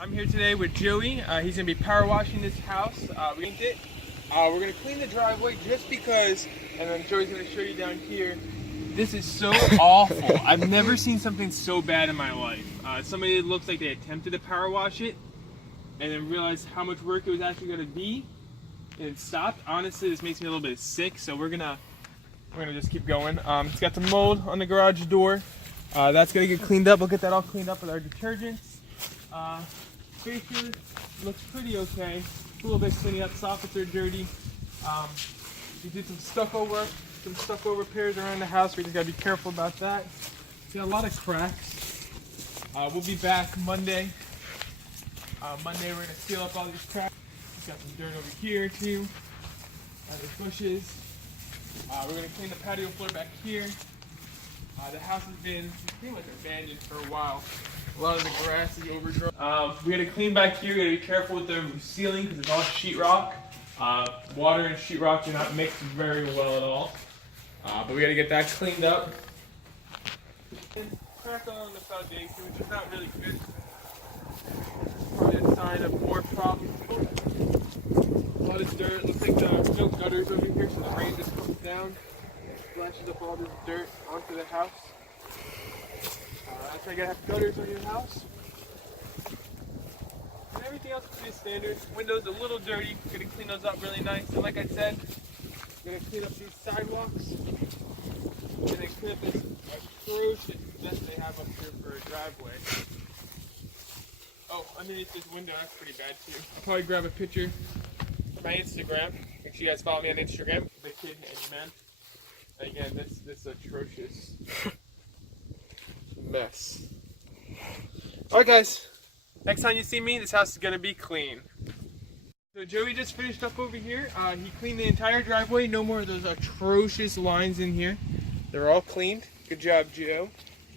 I'm here today with Joey. He's going to be power washing this house. We inked it. We're going to clean the driveway just because, and then Joey's going to show you down here. This is so awful. I've never seen something so bad in my life. Somebody looks like they attempted to power wash it and then realized how much work it was actually going to be and it stopped. Honestly, this makes me a little bit sick, so we're gonna just keep going. It's got the mold on the garage door. That's going to get cleaned up. We'll get that all cleaned up with our detergents. Spacer looks pretty okay. A little bit cleaning up. Soffits are dirty. We did some stucco work, some stucco repairs around the house. We just gotta be careful about that. Got a lot of cracks. We'll be back Monday. Monday we're gonna seal up all these cracks. Got some dirt over here too. There's bushes. We're gonna clean the patio floor back here. The house has been pretty much abandoned for a while. A lot of the grass is overgrown. We gotta clean back here. We gotta be careful with the ceiling because it's all sheetrock. Water and sheetrock do not mix very well at all. But we gotta get that cleaned up. Crack on the foundation, which is not really good. Probably a sign of more problems. A lot of dirt. Looks like there's no gutters over here, so the rain just comes down and splashes up all this dirt onto the house. That's why you gotta have gutters on your house. And everything else is pretty standard. Windows a little dirty. Gonna clean those up really nice. And like I said, gonna clean up these sidewalks. And then clean up this atrocious mess they have up here for a driveway. Oh, underneath this window, that's pretty bad too. I'll probably grab a picture for my Instagram. Make sure you guys follow me on Instagram. The Kid Handyman. Again, this atrocious mess. Alright guys, next time you see me, this house is going to be clean. So Joey just finished up over here. He cleaned the entire driveway. No more of those atrocious lines in here. They're all cleaned. Good job, Joe.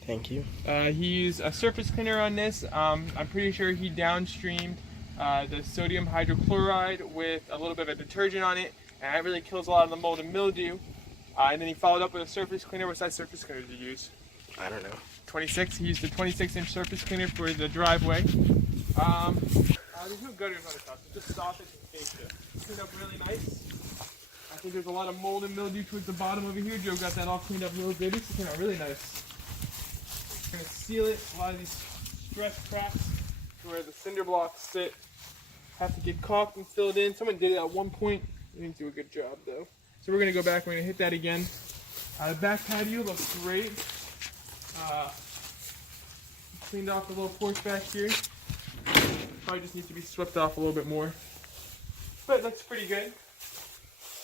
Thank you. He used a surface cleaner on this. I'm pretty sure he downstreamed the sodium hydrochloride with a little bit of a detergent on it, and that really kills a lot of the mold and mildew. And then he followed up with a surface cleaner. What size surface cleaner did you use? I don't know. 26. He used a 26-inch surface cleaner for the driveway. There's no gutters on the house. It's just soffits and fascia. Cleaned up really nice. I think there's a lot of mold and mildew towards the bottom over here. Joe got that all cleaned up real good. It's cleaned out really nice. We're gonna seal it. A lot of these stress cracks where the cinder blocks sit have to get caulked and filled in. Someone did it at one point. They didn't do a good job though. So we're gonna go back. We're gonna hit that again. The back patio looks great. Cleaned off the little porch back here. Probably just needs to be swept off a little bit more. But it looks pretty good.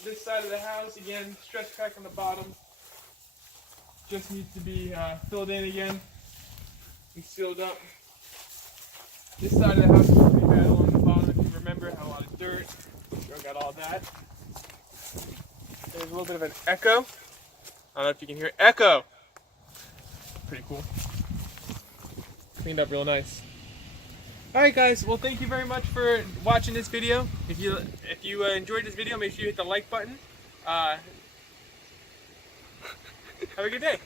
This side of the house, again, stress crack on the bottom. Just needs to be filled in again and sealed up. This side of the house is pretty bad along the bottom. If you remember, had a lot of dirt. Got all that. There's a little bit of an echo. I don't know if you can hear echo. Pretty cool. Cleaned up real nice. Alright guys, well thank you very much for watching this video. If you enjoyed this video, make sure you hit the like button. Have a good day.